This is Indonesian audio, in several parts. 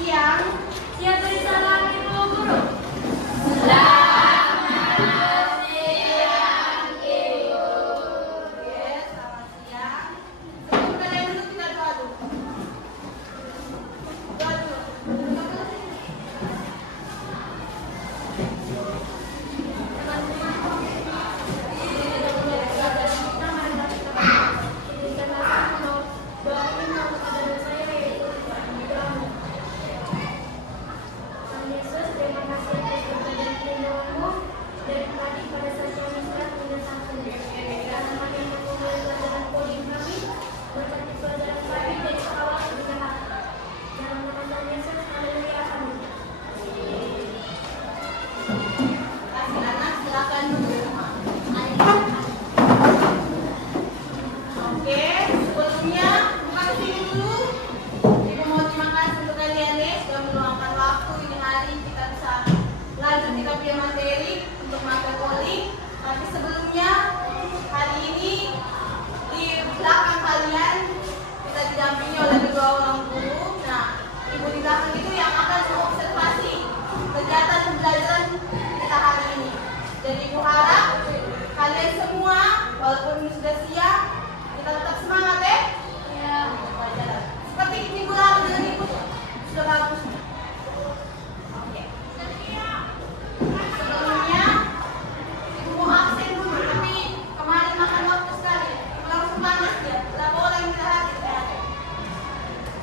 siang. Siang dari sana Ibu Guru. Selamat siang, Ibu. Oke, selamat siang. Sebelum kalian duduk kita doa dulu. Doa dulu. Kasih anak silakan duduk. Oke, sebelumnya buka sini dulu. Ibu mau terima kasih untuk kalian nih sudah meluangkan waktu ini hari kita bisa lanjut kita punya materi untuk mata calling. Tapi sebelumnya hari ini di belakang kalian kita didampingi oleh kedua orang guru. Nah, ibu di belakang itu yang akan mengobservasi kegiatan pembelajaran kita hari ini. Jadi ibu harap kalian semua walaupun sudah siap kita tetap semangat ya. Ya. Seperti minggu lalu dengan ibu sudah bagus. Oke. Sebelumnya ibu mau absen dulu, tapi kemarin makan waktu sekali. Langsung panas ya. Berapa orang yang kita hadir?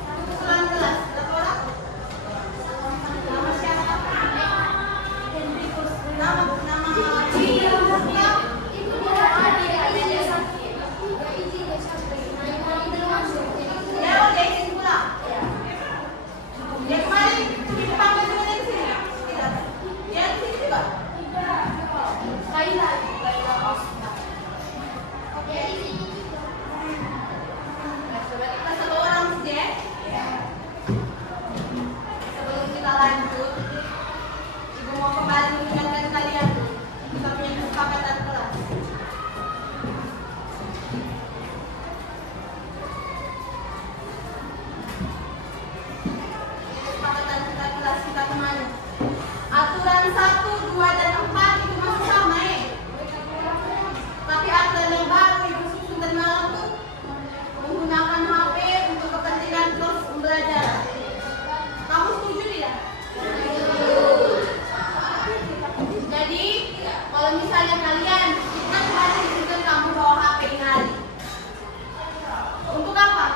Satu keseluruhan kelas. Berapa orang? Nama siapa? Nama ya, dia izin pulang. Dia kemarin dipanggil juga dari sini. Tidak. Dia di sini juga. Kaila. Oke. Berarti kita satu orang saja. Sebelum kita lanjut, ibu mau kembali mengingatkan kalian kita punya kesepakatan kelas. Kesepakatan kita kelas kita kemana? Aturan 1, 2, dan 4 itu masih sama ya. Tapi aturan yang baru ibu susun dan malam tuh menggunakan HP untuk kepentingan terus pembelajaran. Kamu setuju tidak? Jadi kalau misalnya kalian kan kemarin disebutkan kamu bawa HP ini hari. Untuk apa?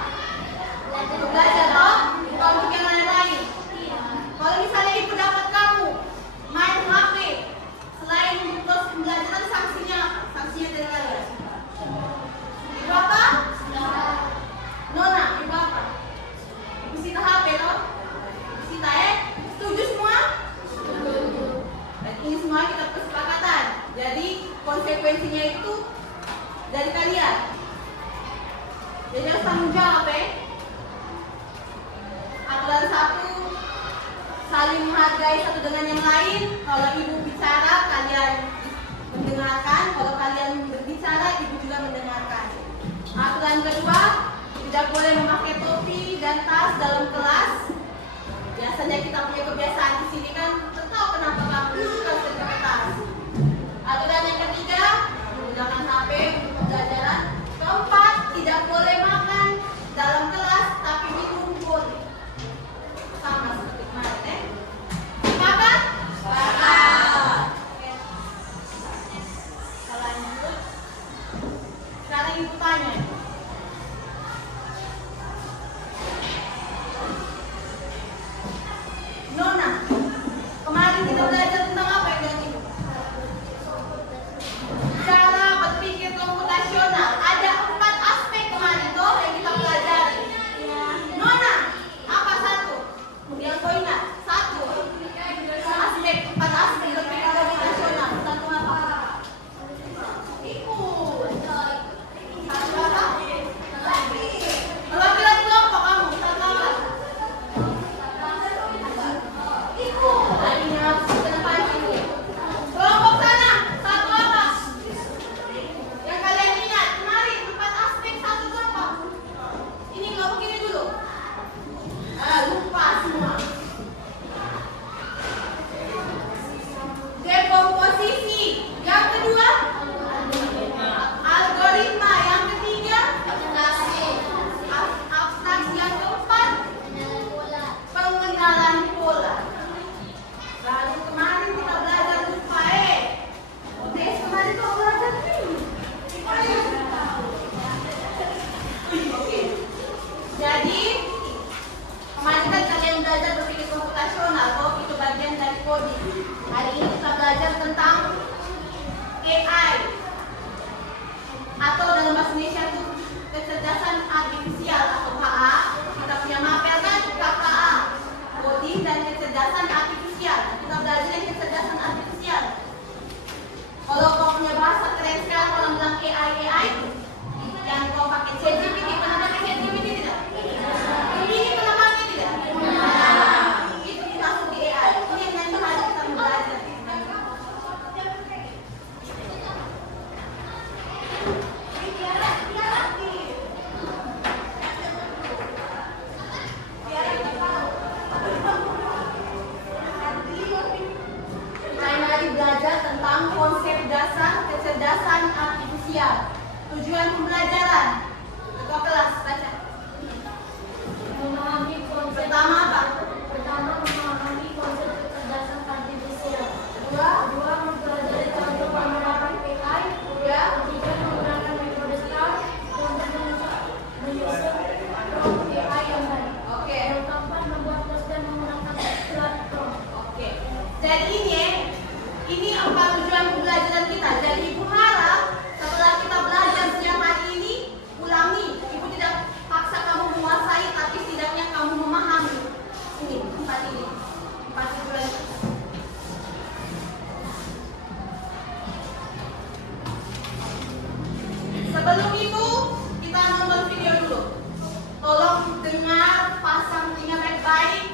Untuk belajar toh? Bukan untuk yang lain-lain. Kalau misalnya ibu dapat kamu main HP selain terus pembelajaran, sanksinya apa? Sanksinya dari kalian. Ibu apa? Nona, ibu apa? Ibu sita HP toh? Ibu sita Setuju semua? Dan ini semua kita kesepakatan. Jadi konsekuensinya itu dari kalian. Jadi harus tanggung jawab ya. Aturan 1, saling menghargai satu dengan yang lain. Kalau ibu bicara kalian mendengarkan. Kalau kalian berbicara ibu juga mendengarkan. Aturan kedua, tidak boleh memakai topi dan tas dalam kelas. Biasanya kita punya kebiasaan di sini kan, tahu kenapa kamu suka pakai tas. Aturan yang ketiga, menggunakan HP untuk pembelajaran. Keempat, tidak boleh makan dalam kelas, tapi minum boleh. Sama seperti kemarin ya. Sepakat? Sepakat. Kita lanjut. Sekarang ibu tanya. Nona, kemarin kita belajar tentang apa ya dengan ibu? Cara berpikir komputasional. Ada 4 aspek kemarin toh. Hari ini kita belajar tentang AI atau dalam bahasa Indonesia itu kecerdasan artifisial atau KA. Kita punya mapel kan KKA, coding dan kecerdasan artifisial. Kita belajar yang kecerdasan artifisial. Kalau kau punya bahasa keren sekarang orang bilang AI, yang kau pakai ChatGPT, pernah pakai ChatGPT tidak? Ini pernah pakai tidak? Itu masuk di AI. Ini yang nanti hari kita mau belajar. Kita belajar tentang konsep dasar kecerdasan artifisial. Tujuan pembelajaran. Ketua kelas baca. Memahami konsep. Pertama apa? Pertama, memahami konsep kecerdasan artifisial. Kedua, Mempelajari contoh penerapan AI. Ketiga, menggunakan metode STAR untuk menyusun prompt AI yang baik. oke. Yang keempat, membuat post dan menggunakan platform. Oke. Jadi ini empat tujuan pembelajaran kita. Jadi Ibu harap setelah kita belajar siang hari ini, ulangi. Ibu tidak paksa kamu menguasai, tapi setidaknya kamu memahami. Ini empat tujuan. Sebelum itu kita nonton video dulu. Tolong dengar, pasang telinga baik-baik.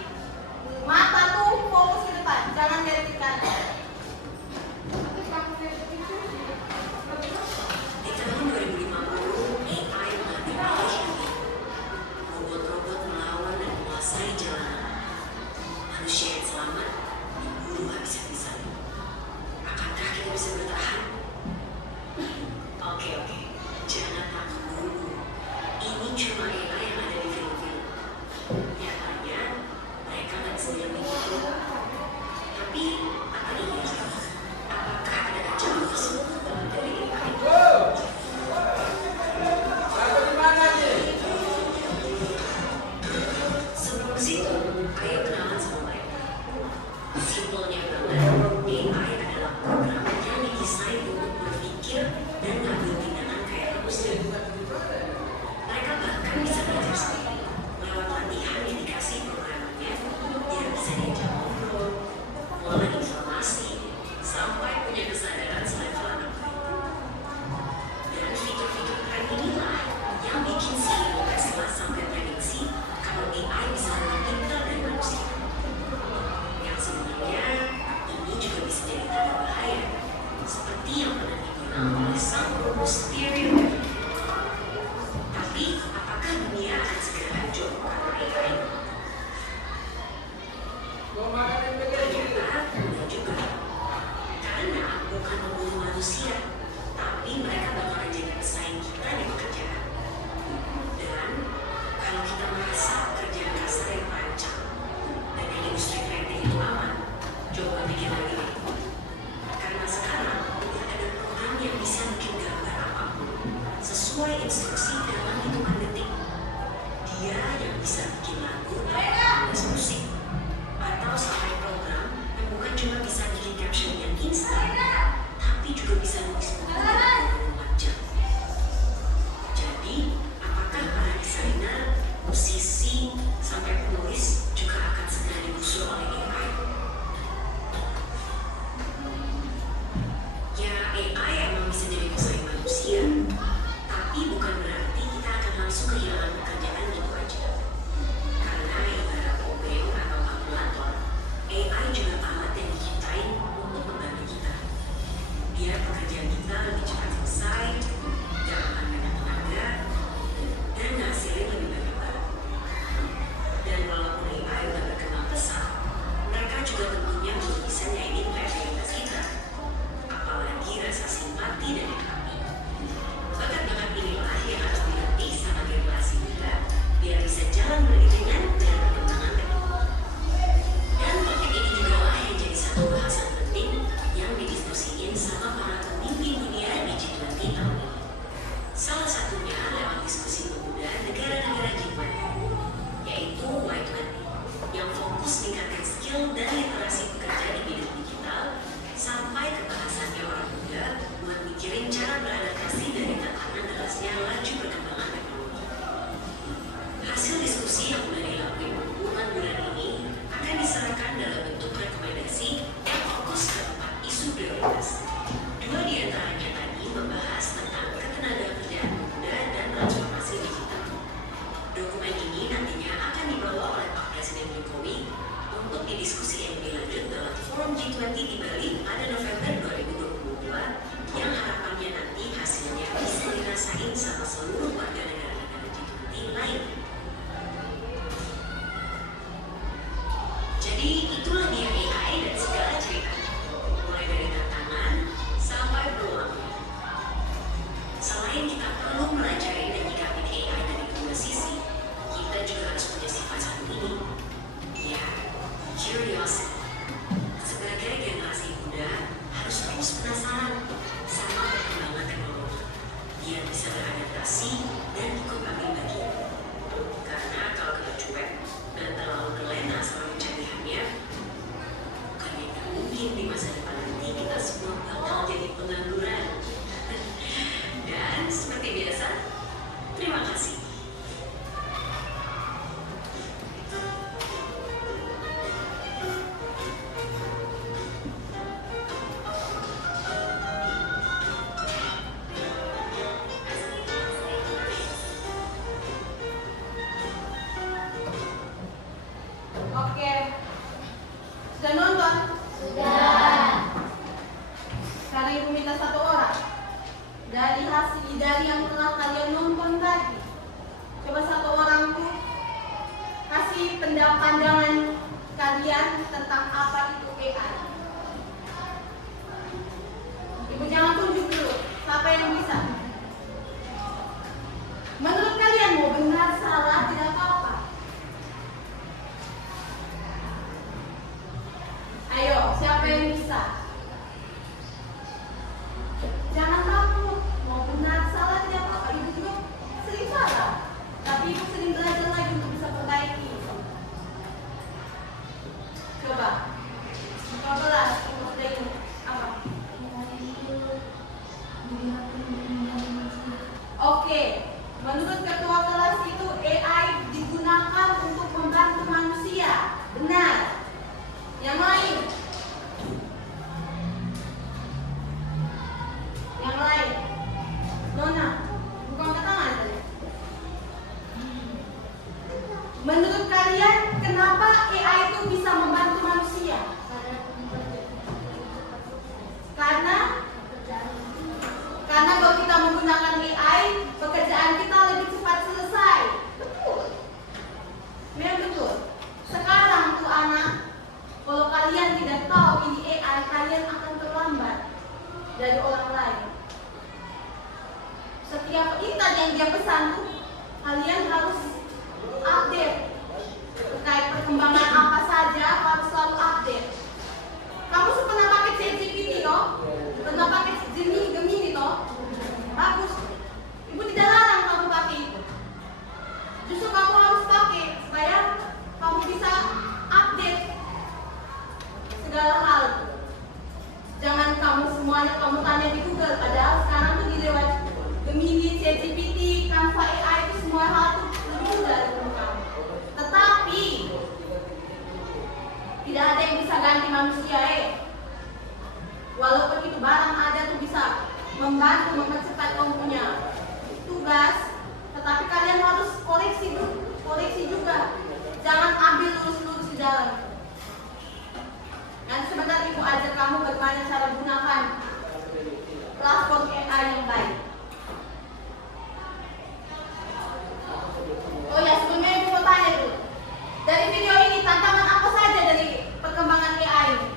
Mata tuh fokus ke depan, jangan lihat ke kanan. Di tahun 2050, AI melatih manusia. Robot-robot melawan dan menguasai jalanan. Manusia yang selamat diburu habis-habisan. Akankah kita bisa bertahan? Oke, jangan takut dulu. Ini cuma AI yang ada di film-film. Nyatanya, mereka nggak sendiri begitu. Tapi, apa iya? Apakah ada ancaman tersembunyi dari AI? Sebelum situ, ayo kenalan sama mereka. Simpelnya banget, AI adalah program yang didesain untuk berpikir dan ngambil tindakan kayak manusia. Mereka bahkan bisa belajar sendiri lewat latihan yang dikasih programnya biar bisa diajak ngobrol, mulai informasi, sampai punya kesadaran selevel anak bayi. Dan fitur-fitur keren inilah yang bikin CEO Tesla sampai prediksi kalau AI bisa lebih pintar dari manusia. Yang sebenarnya ini juga bisa jadi tanda bahaya, seperti yang pernah dibilang oleh sang rumus teori relativity. Tapi apakah dunia akan segera hancur karena AI? Ternyata enggak juga. Karena bukan membunuh manusia, tapi mereka bakalan jadi pesaing kita di pekerjaan. Dan kalau kita merasa kerjaan kasar yang rancang dan industri kreatif itu aman, coba pikir lagi deh. Karena sekarang udah ada program yang bisa bikin gambar apapun sesuai instruksi dalam hitungan detik. Dia yang bisa bikin lagu, nulis musik, atau sampai program yang bukan cuma bisa bikin caption yang instan, tapi juga bisa nulis buku dalam 24 jam. Jadi, apakah para desainer, musisi, sampai penulis juga akan segera digusur oleh AI? kasih pandangan kalian tentang apa itu AI. Ibu jangan tunjuk dulu. Siapa yang bisa? Menurut kalian mau benar salah tidak apa-apa. Ayo, siapa yang bisa? Jangan takut. Mau benar salah tidak apa-apa. Ibu juga sering salah. Tapi ibu sering belajar lagi untuk bisa perbaiki. Coba. 14. Ibu sudah ini. Apa? Oke. Menurut ketua kelas itu AI digunakan untuk membantu manusia. Benar. Yang lain. Yang lain. Nona, bukan ke tangan tadi. Menurut kalian kenapa AI itu bisa membantu manusia? Karena kalau kita menggunakan AI, pekerjaan kita lebih cepat selesai. Betul. Memang betul. Sekarang tuh anak, kalau kalian tidak tahu ini AI, kalian akan terlambat dari orang lain. Setiap ini tadi yang dia pesan tuh, kalian harus update terkait perkembangan apa saja, harus selalu update. Kamu pernah pakai ChatGPT toh? Pernah pakai Gemini toh? Bagus. Ibu tidak larang kamu pakai itu. Justru kamu harus pakai supaya kamu bisa update segala hal. Jangan kamu semuanya kamu tanya di Google. Padahal sekarang tuh di lewat Gemini, ChatGPT, Canva AI itu semua hal itu lebih mudah dari kamu. Tetapi tidak ada yang bisa ganti manusia Walaupun itu barang ada tuh bisa membantu mempercepat kamu punya tugas, tetapi kalian harus koreksi juga. Jangan ambil lurus-lurus di jalan. Nanti sebentar ibu ajar kamu bagaimana cara gunakan platform AI yang baik. Oh ya, sebelumnya ibu mau tanya dulu. Dari video ini tantangan apa saja dari perkembangan AI ini?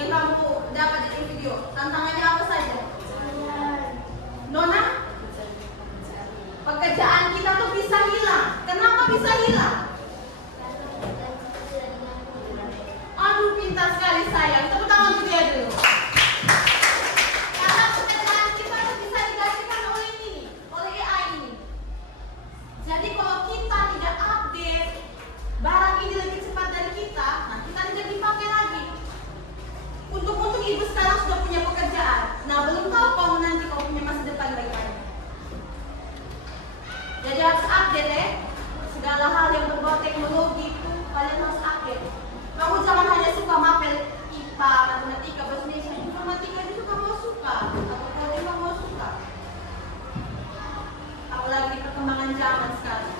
Yang kamu dapat dari video, tantangannya apa saja? Nona, pekerjaan kita tuh bisa hilang. Kenapa bisa hilang? Aduh, pintar sekali sayang. Tepuk tangan untuk dia dulu. Karena pekerjaan kita tuh bisa digantikan oleh AI ini. Jadi kalau kita tidak update, barang ini lebih cepat dari kita, nah kita tidak dipakai lagi. Untuk ibu sekarang sudah punya pekerjaan. Nah, belum tahu kamu nanti kamu punya masa depan bagaimana. Jadi harus update ya. Segala hal yang berbau teknologi itu kalian harus update. Kamu jangan hanya suka mapel IPA, matematika, bahasa Indonesia, informatika itu kamu suka, atau coding kamu suka. Apalagi di perkembangan zaman sekarang.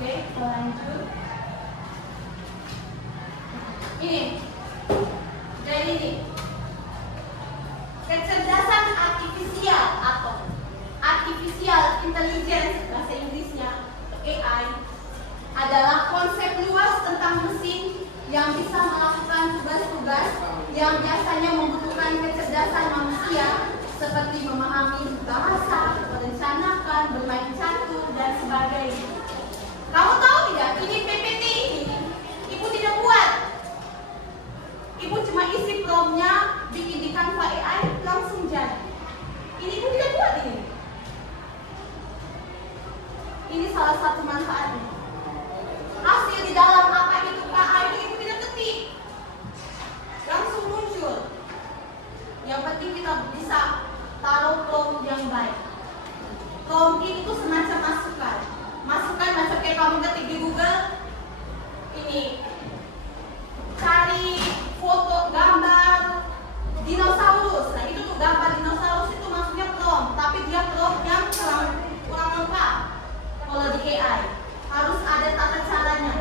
Oke, lanjut. Ini, jadi ini kecerdasan artifisial atau artificial intelligence bahasa Inggrisnya AI adalah konsep luas tentang mesin yang bisa melakukan tugas-tugas yang biasanya membutuhkan kecerdasan manusia seperti memahami bahasa, merencanakan, bermain catur dan sebagainya. Kamu tahu tidak, ini PPT ini ibu tidak buat. Ibu cuma isi promptnya, bikin di Canva AI, langsung jadi. Ini ibu tidak buat ini. Ini salah satu manfaatnya. Hasil di dalam apa itu AI ini ibu tidak ketik, langsung muncul. Yang penting kita bisa taruh prompt yang baik. Prompt ini tuh semacam masukan macam kayak kamu ketik di Google. Ini cari foto gambar dinosaurus. Nah itu tuh gambar dinosaurus itu maksudnya prompt, tapi dia prompt yang kurang lengkap. Kalau di AI harus ada tata caranya.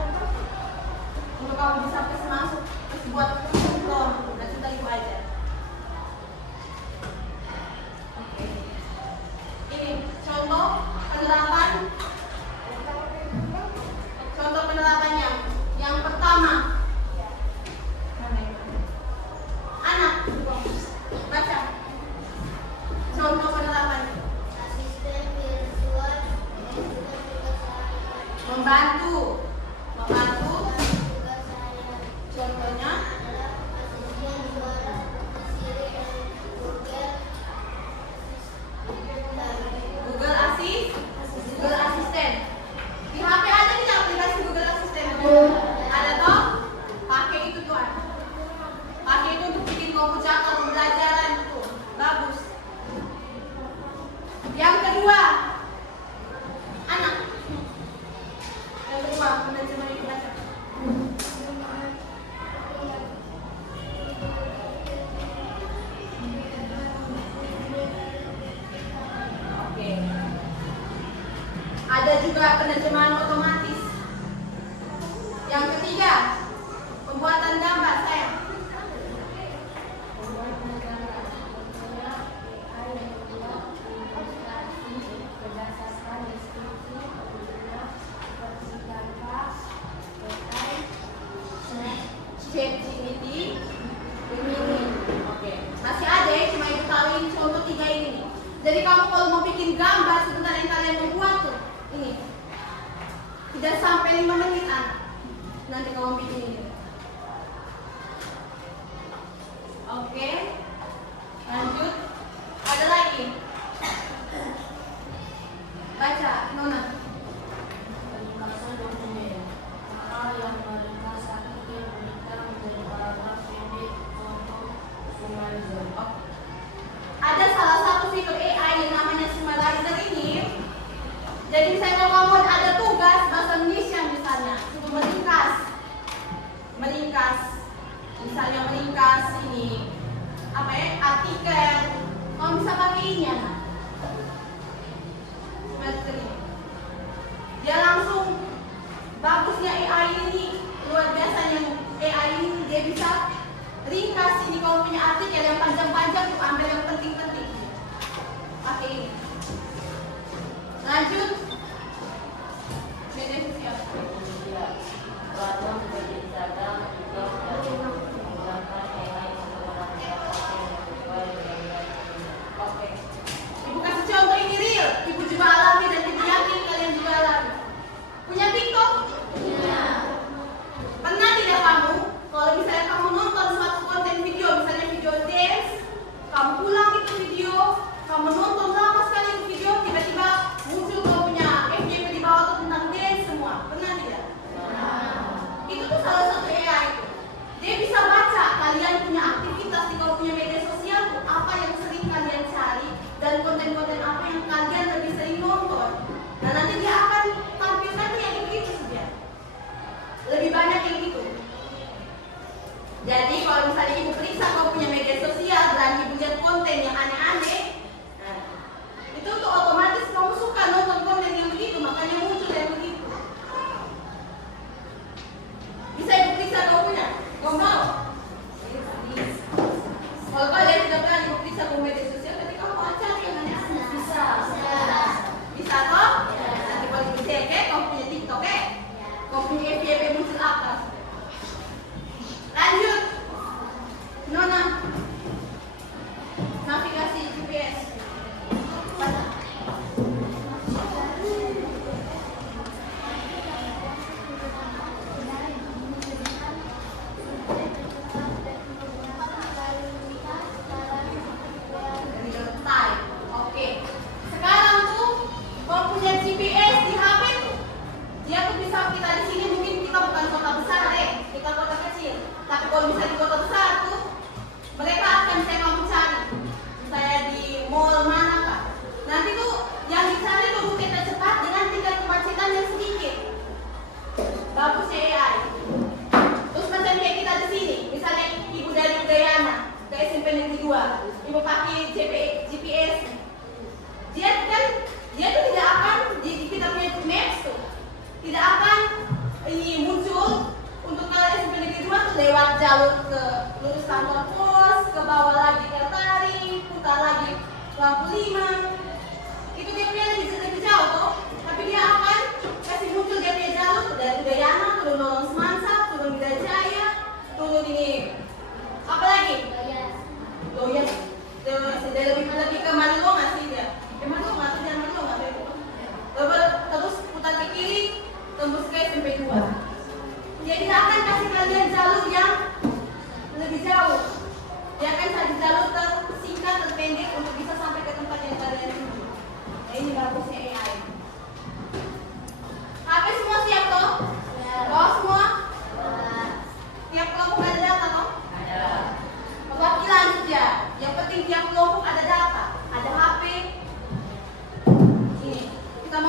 Membantu. Membantu. Contohnya. Google Assistant. Di HP ada tidak aplikasi Google Assistant? Ada toh? Pakai itu tuh. Pakai itu untuk bikin komputer atau pembelajaran itu. Bagus. Yang kedua, anak. Yang kedua, manajemen itu baca. Oke. Ada juga penerjemahan otomatis. Yang ketiga, pembuatan gambar sayang. ChatGPT, Gemini. Oke. Masih ada ya, cuma ibu tahuin contoh tiga ini nih. Jadi kamu kalau mau bikin gambar sebentar yang kalian membuat tuh, ini tidak sampai 5 menit anak. Nanti kamu bikin ini. Oke. Lanjut. Ada lagi. Baca, Nona. Ringkasan dokumen. Hal yang meringkas artikel berita menjadi paragraf pendek untuk summarizer. Ada salah satu fitur AI yang namanya summarizer ini. Jadi misalnya kalau kamu ada tugas bahasa Indonesia misalnya, untuk meringkas, misalnya meringkas ini apa ya, artikel, kamu bisa pakai ini anak. Summarizer ini. Dia langsung, bagusnya AI ini luar biasanya. AI ini dia bisa ringkas ini kalau punya artikel yang panjang-panjang tuh ambil yang penting-penting. Pakai ini. Lanjut. Media sosial. Platform seperti Instagram, TikTok, dan menggunakan AI untuk menangkap konten yang sesuai dengan Oke. Ibu kasih contoh ini real. Ibu juga alami dan ibu yakin kalian juga alami. Punya TikTok? Punya. Pernah tidak kamu, kalau misalnya kamu nonton suatu konten video, misalnya video dance, kamu pulang itu video, kamu nonton lama sekali itu video, tiba-tiba muncul kamu punya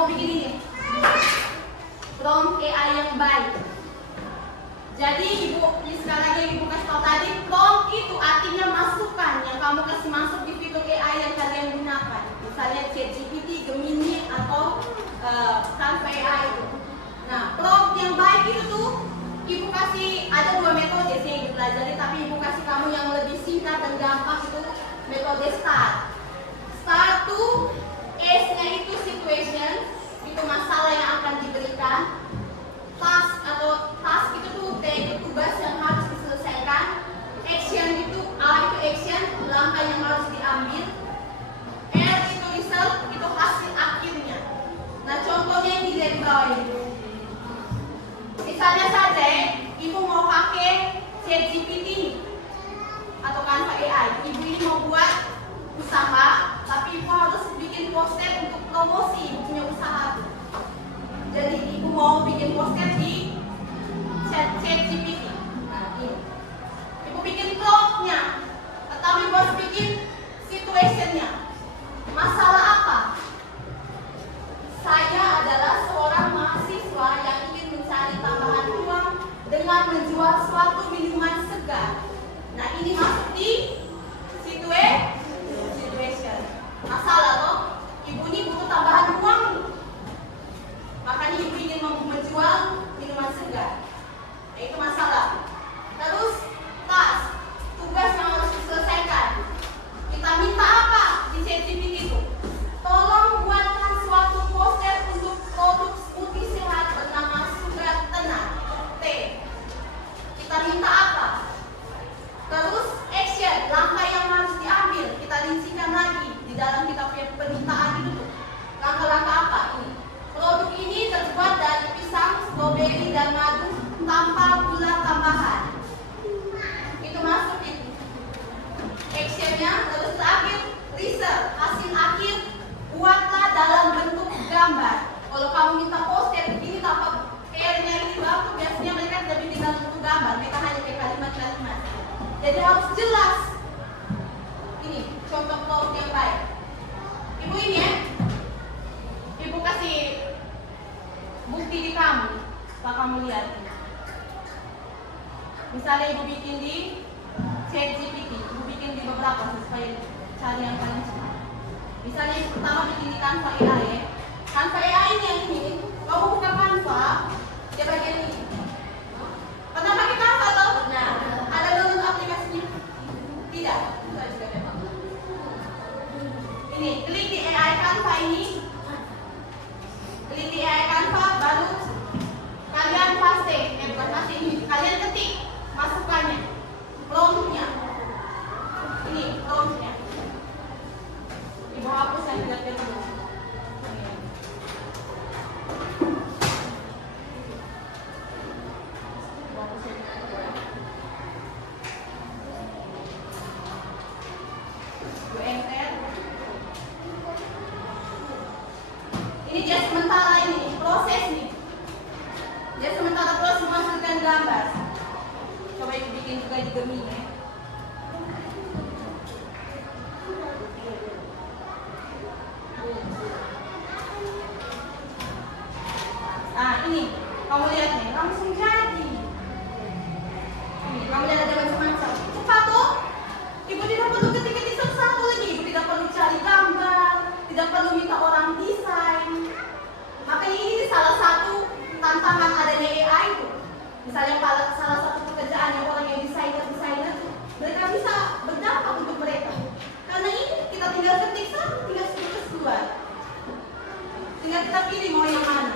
mau bikin ini prompt AI yang baik. Jadi ibu, sekarang lagi ibu kasih tahu tadi, prompt itu artinya masukan yang kamu kasih masuk di fitur AI yang kalian gunakan. Misalnya ChatGPT, Gemini, atau Canva AI itu. Nah, prompt yang baik itu tuh ibu kasih, ada 2 metode sih yang ibu pelajari, tapi ibu kasih kamu yang lebih singkat dan gampang, itu metode STAR. STAR tuh S-nya itu situation, itu masalah yang akan diberikan. Task atau task itu tuh T itu tugas yang harus diselesaikan. Action itu A itu action, langkah yang harus diambil. R itu result, itu hasil akhirnya. Nah, contohnya yang dilihat di bawah ini. Misalnya saja ibu mau pakai ChatGPT atau Canva AI. Ibu ini mau buat usaha, tapi ibu harus bikin poster untuk promosi ibu punya usaha. Jadi ibu mau bikin poster di ChatGPT. Nah, ini. Ibu bikin promptnya, atau ibu harus bikin situationnya. Masalah apa? Saya adalah seorang mahasiswa yang ingin mencari tambahan uang dengan menjual suatu minuman segar. Nah, ini masuk di situation. Masalah toh, ibu ini butuh tambahan uang. Makanya ibu ingin menjual minuman segar. Nah, itu masalah. Terus task, tugas yang harus diselesaikan. Kita minta apa di ChatGPT itu? Tolong buatkan suatu poster untuk produk smoothie sehat bernama Sugar Tenang T. Kita minta apa? Terus action, langkah yang harus diambil. Kita rincikan lagi di dalam kita punya permintaan itu tuh. Langkah-langkah apa ini? Produk ini terbuat dari pisang, stroberi, dan madu tanpa gula tambahan. Itu masuk itu. Actionnya, terus terakhir result, hasil akhir, buatlah dalam bentuk gambar. Kalau kamu minta poster begini tanpa R-nya ini baru, biasanya mereka tidak bikin dalam bentuk gambar, mereka hanya pakai kalimat-kalimat. Jadi harus jelas. Ini contoh prompt yang baik. Ibu ini ya, ibu kasih bukti di kamu, setelah kamu lihat. Misalnya ibu bikin di ChatGPT, ibu bikin di beberapa supaya cari yang paling cepat. Misalnya ibu pertama bikin di Canva AI ya. Canva AI ini yang ini, kamu buka Canva, dia bagian ini. Pernah pakai Canva atau? Nah, ada download aplikasinya? Tidak. Ini, klik di AI Canva ini. Klik di AI Canva, baru kalian paste, bukan paste ini, kalian ketik masukannya, promptnya. Ini promptnya. Ibu hapus yang tidak perlu. Ini dia sementara ini proses nih. Dia sementara proses menghasilkan gambar. Coba ibu bikin juga di Gemini ya. Nah ini, kamu lihat nih, langsung jadi. Ini, kamu lihat ada macam-macam. Cepat tuh. Ibu tidak perlu ketik-ketik satu-satu lagi. Ibu tidak perlu cari gambar, tidak perlu minta orang desain. Makanya ini salah satu tantangan adanya AI itu. Misalnya salah satu pekerjaan yang orang yang desainer mereka bisa berdampak untuk mereka. Karena ini kita tinggal ketik satu, tinggal tulis keluar. Tinggal kita pilih mau yang mana.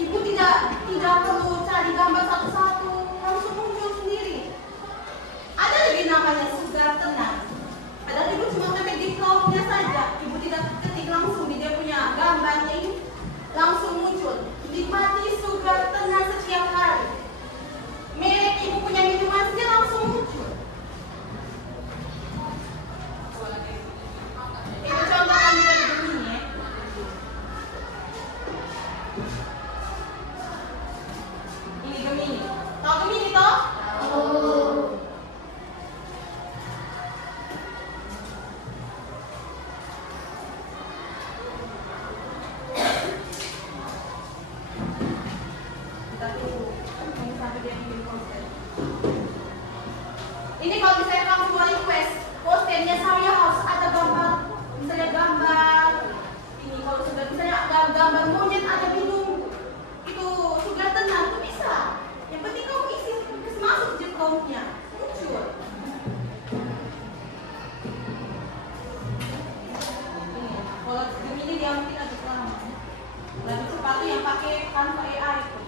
Ibu tidak perlu cari gambar satu-satu, langsung muncul sendiri. Ada lagi namanya Sugar Tenang. Padahal ibu cuma ketik di promptnya saja. Ibu tidak ketik langsung di dia punya gambarnya ini, langsung muncul. Nikmati Sugar Tenang setiap hari. Merek ibu punya minuman saja langsung muncul. Itu contoh kami dari Gemini ya. Ini Gemini. Tahu Gemini toh? yang pakai Canva AI itu.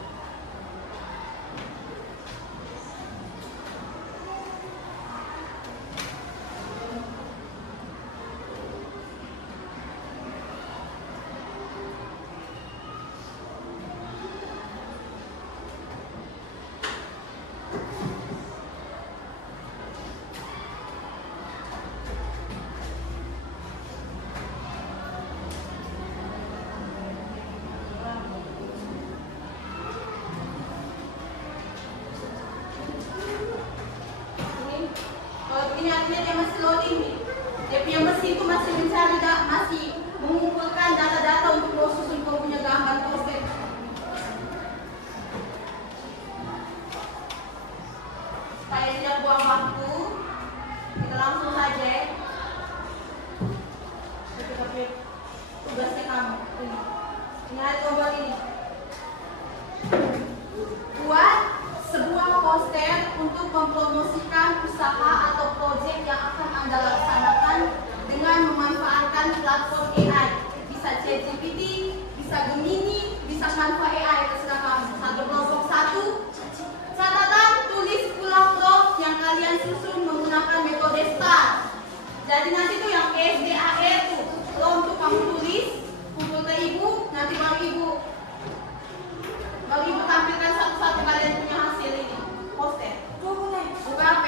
Kalau begini artinya dia masih loading nih. Dia punya mesin itu masih mencari masih mengumpulkan data-data untuk lo susun kau punya gambar poster. Supaya tidak buang waktu, kita langsung saja. Kita pakai tugasnya kamu. Ini ada tombol ini. Buat sebuah poster untuk mempromosikan usaha atau proyek yang akan Anda laksanakan dengan memanfaatkan platform AI. Bisa ChatGPT, bisa Gemini, bisa Canva AI, terserah kamu. Satu kelompok satu. Catatan, tulis ulang prompt yang kalian susun menggunakan metode STAR. Jadi nanti tuh yang SDAR tuh prompt tuh kamu tulis, kumpul ke ibu, nanti baru ibu tampilkan satu-satu kalian punya hasil ini poster. Buka HP.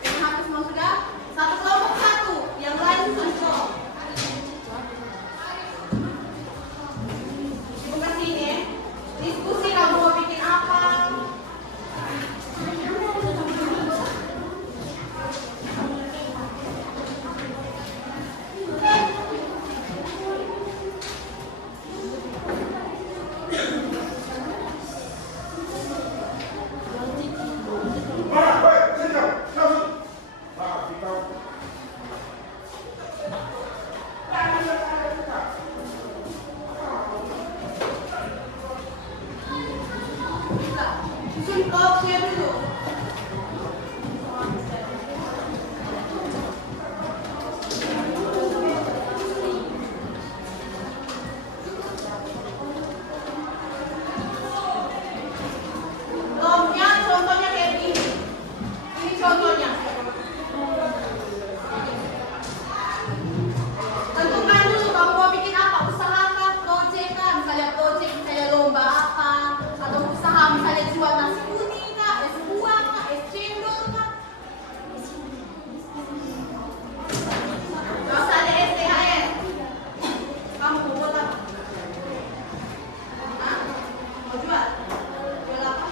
Ini HP semua sudah. Satu kelompok satu, yang lain control. Buka sini. Diskusi kamu mau bikin apa? Susun prompt-nya dulu. Prompt-nya contohnya kayak gini. Ini contohnya. Tentukan dulu kamu mau bikin apa, usaha kah, proyek kah, misalnya proyek, misalnya lomba apa, atau usaha misalnya jual nasi kuning kah, es buah kah, es cendol kah. Gak usah ada STHR. Kamu mau buat apa? Hah? Mau jual? Jual apa?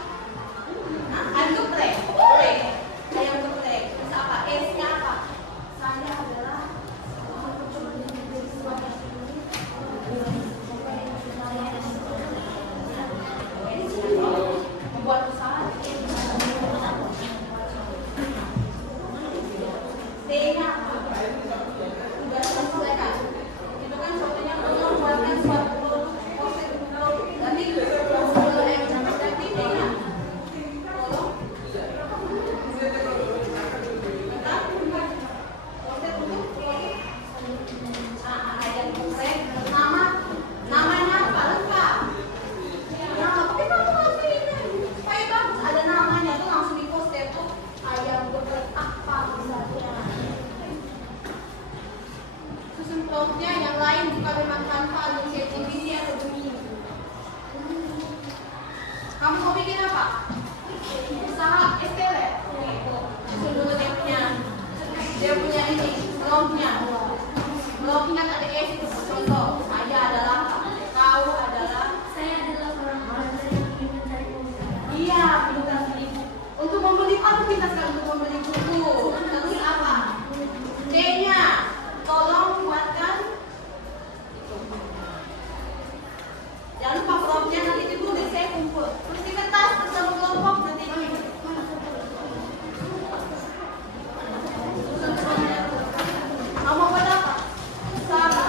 Hah? Ayam geprek? Boleh. Ayam geprek. Terus apa? Esnya apa? Saya adalah membuat usaha. T-nya apa? Tugas selesaikan. Itu kan contohnya membuatkan suatu produk poster produk. Nanti kalau yang nanti T-nya tolong. Poster untuk produk. Ayam geprek. Namanya apa? Lengkap. Nama, tapi kamu ngapain? Supaya bagus ada namanya tuh langsung di poster tuh ayam geprek apa misalnya. Susun prompt-nya yang lain jika memang Canva atau ChatGPT atau Gemini. Kamu mau bikin apa? Usaha STL. Susun dulu dia punya ini prompt-nya. Prompt-nya ada S itu contoh. Saya adalah kau adalah. Saya adalah orang yang ingin mencari uang. Iya, pintar sekali. Untuk membeli apa pintar sekali untuk membeli buku. Terus apa? D-nya, tolong buatkan itu. Jangan lupa prompt-nya nanti ditulis saya kumpul. Terus di kertas bersama kelompok nanti ini. Susun prompt-nya. Kamu buat apa? Usaha.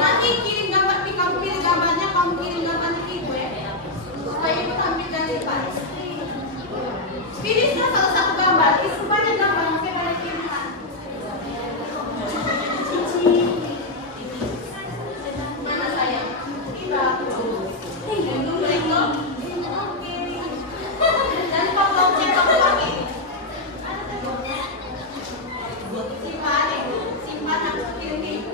Nanti kirim gambar, kamu kirim gambarnya, kamu kirim gambarnya ke gue. Supaya ibu ambil dan lipat. Pilih salah satu gambar, itu banyak gambar yang saya boleh kirimkan. Mana sayang? Iba. Dulu itu. Dan kalau cetak pakai. Simpan, simpan aku kirim ke ibu.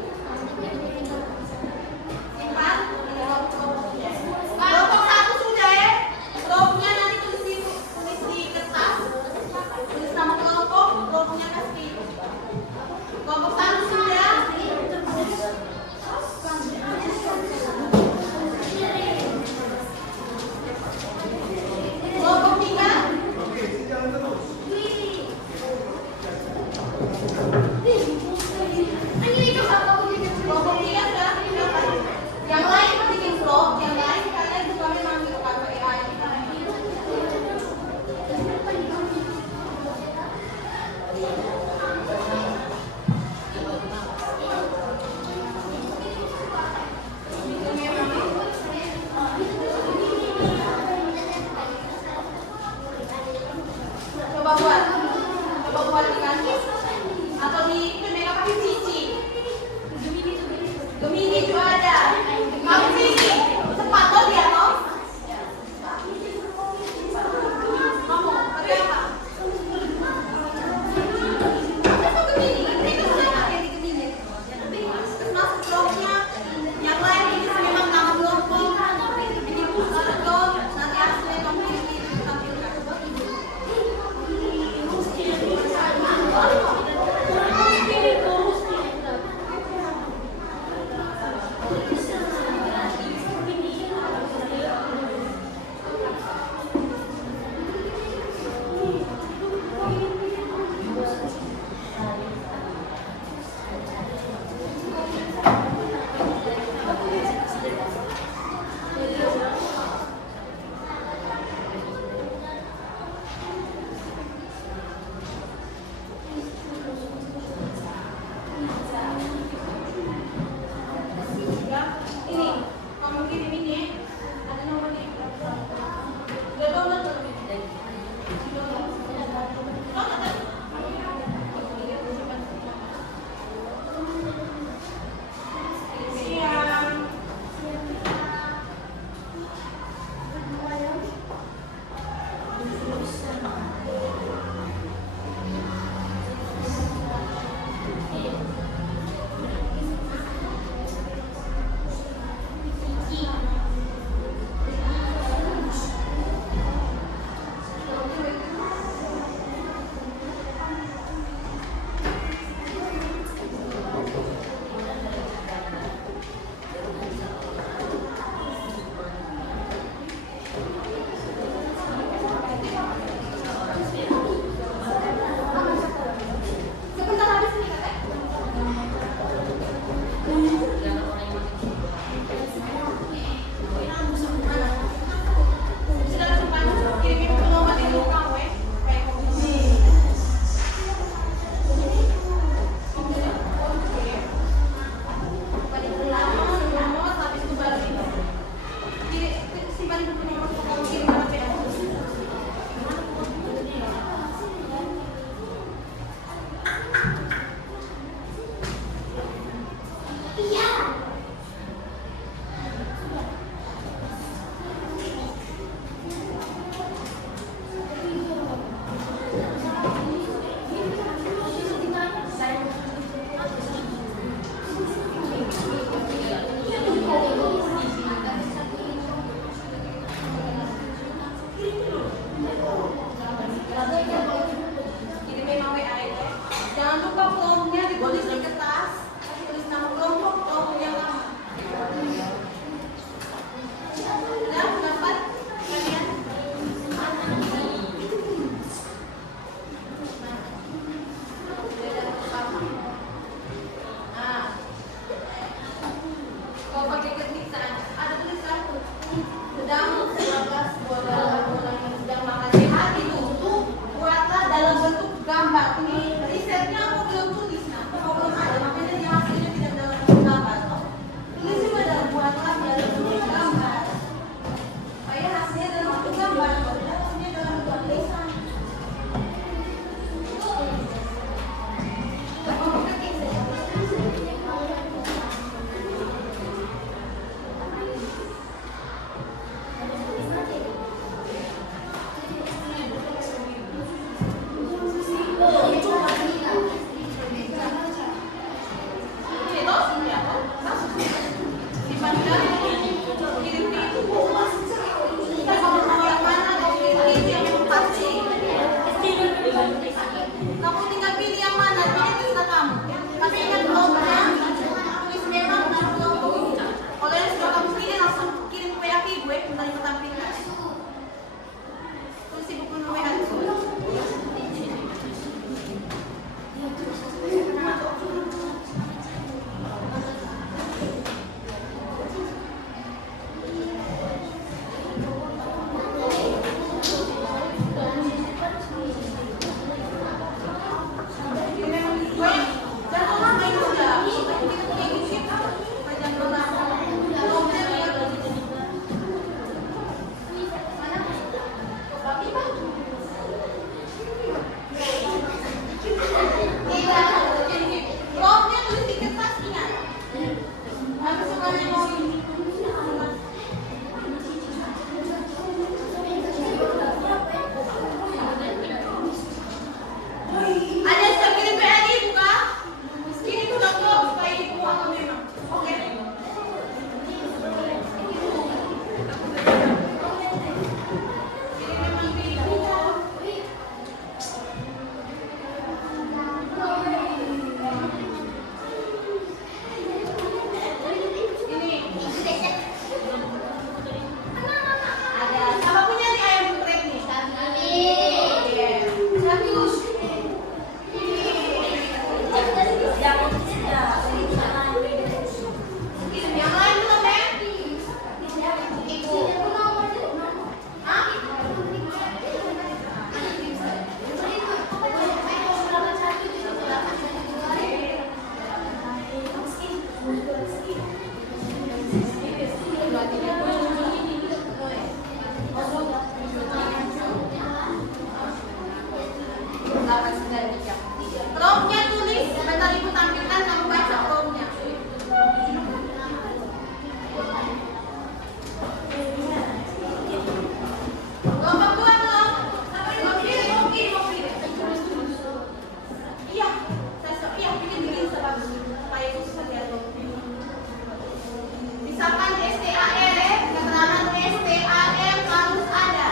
Usahakan STAR, keterangan STAR harus ada.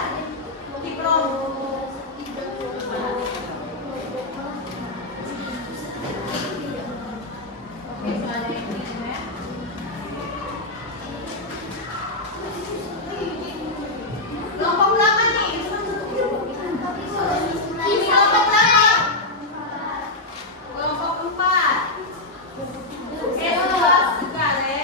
Diprom. Oke, sudah ada yang ini ya. Kelompok berapa nih? Ini kelompok berapa? Kelompok 4. S2 Segale.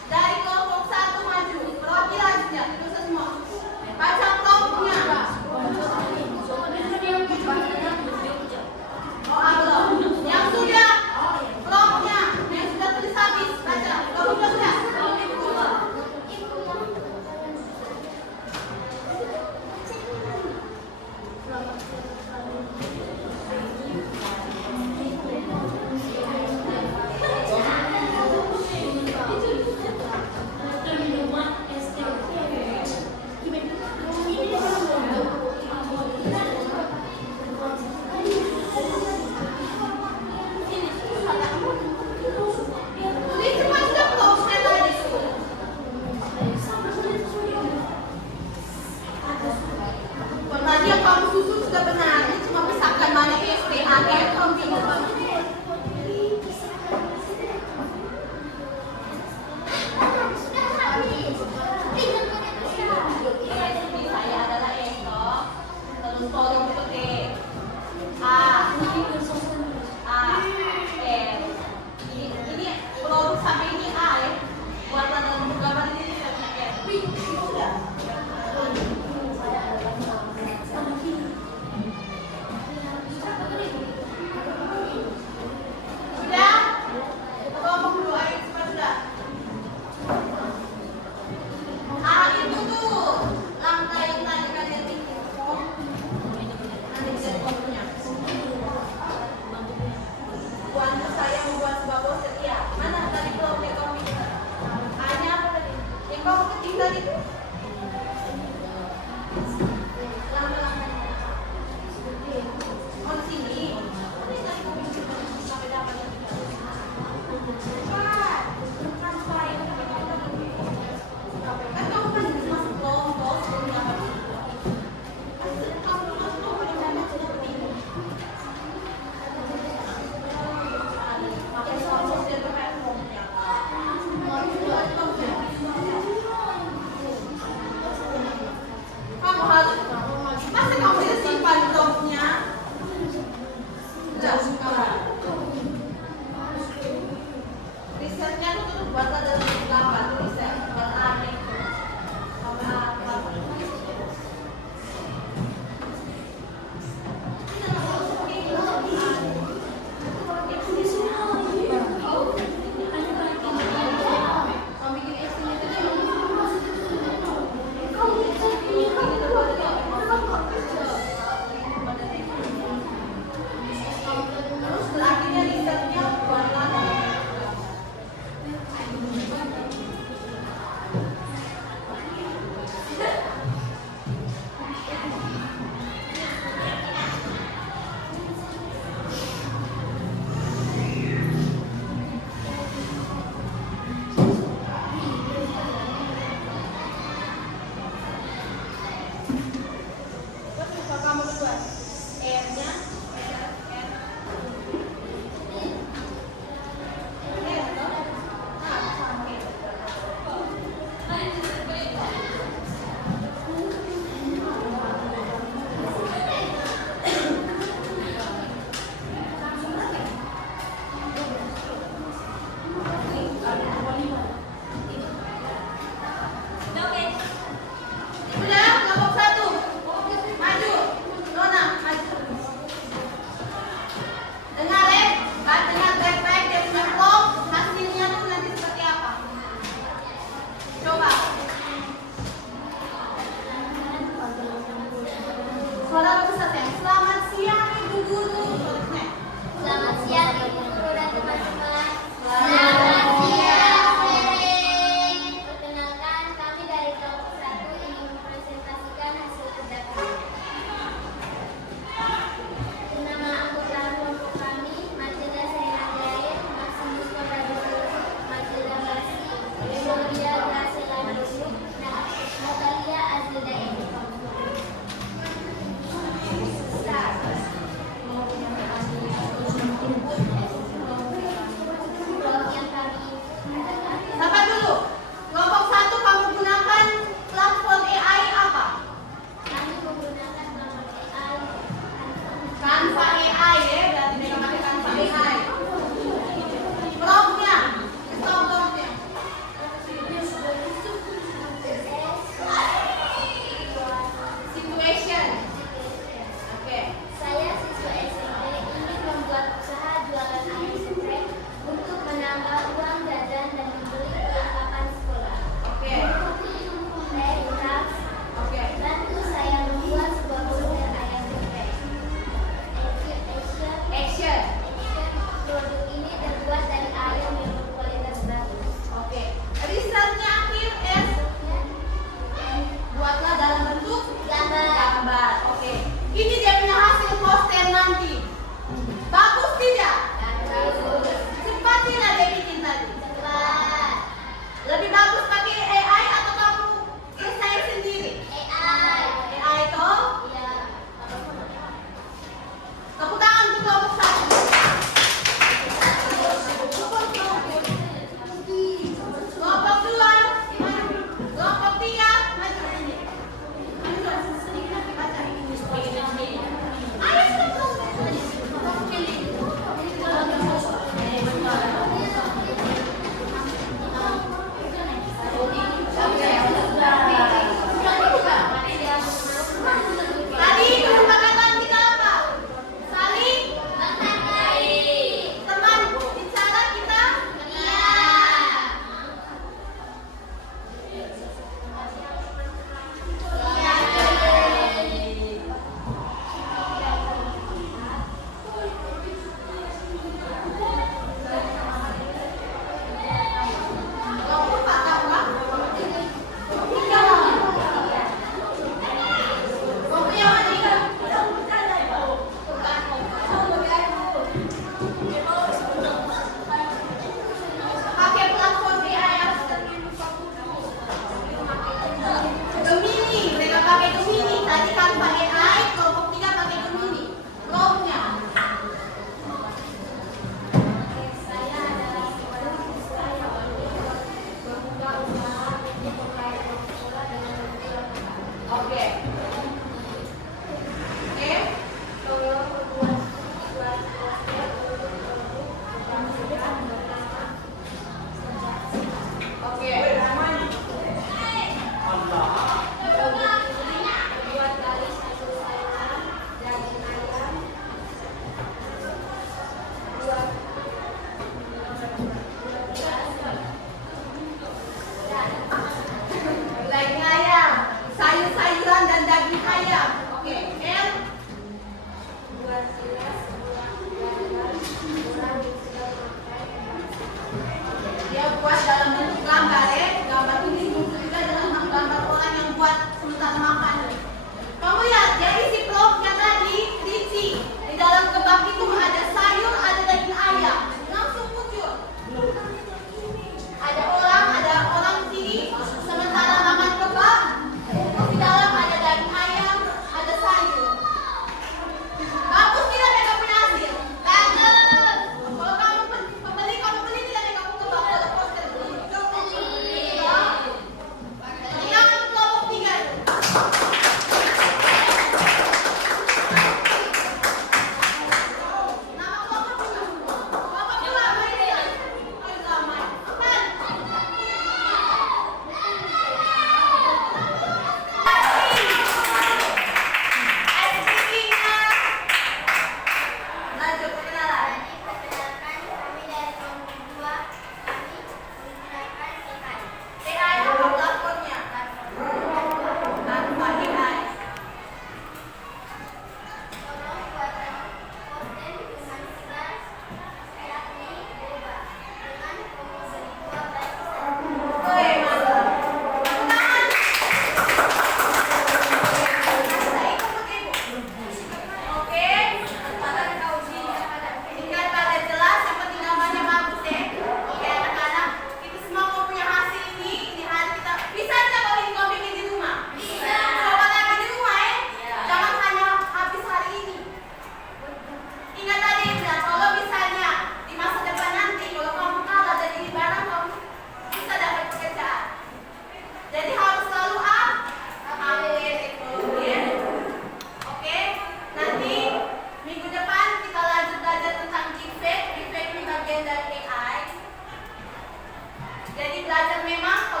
Jadi belajar memang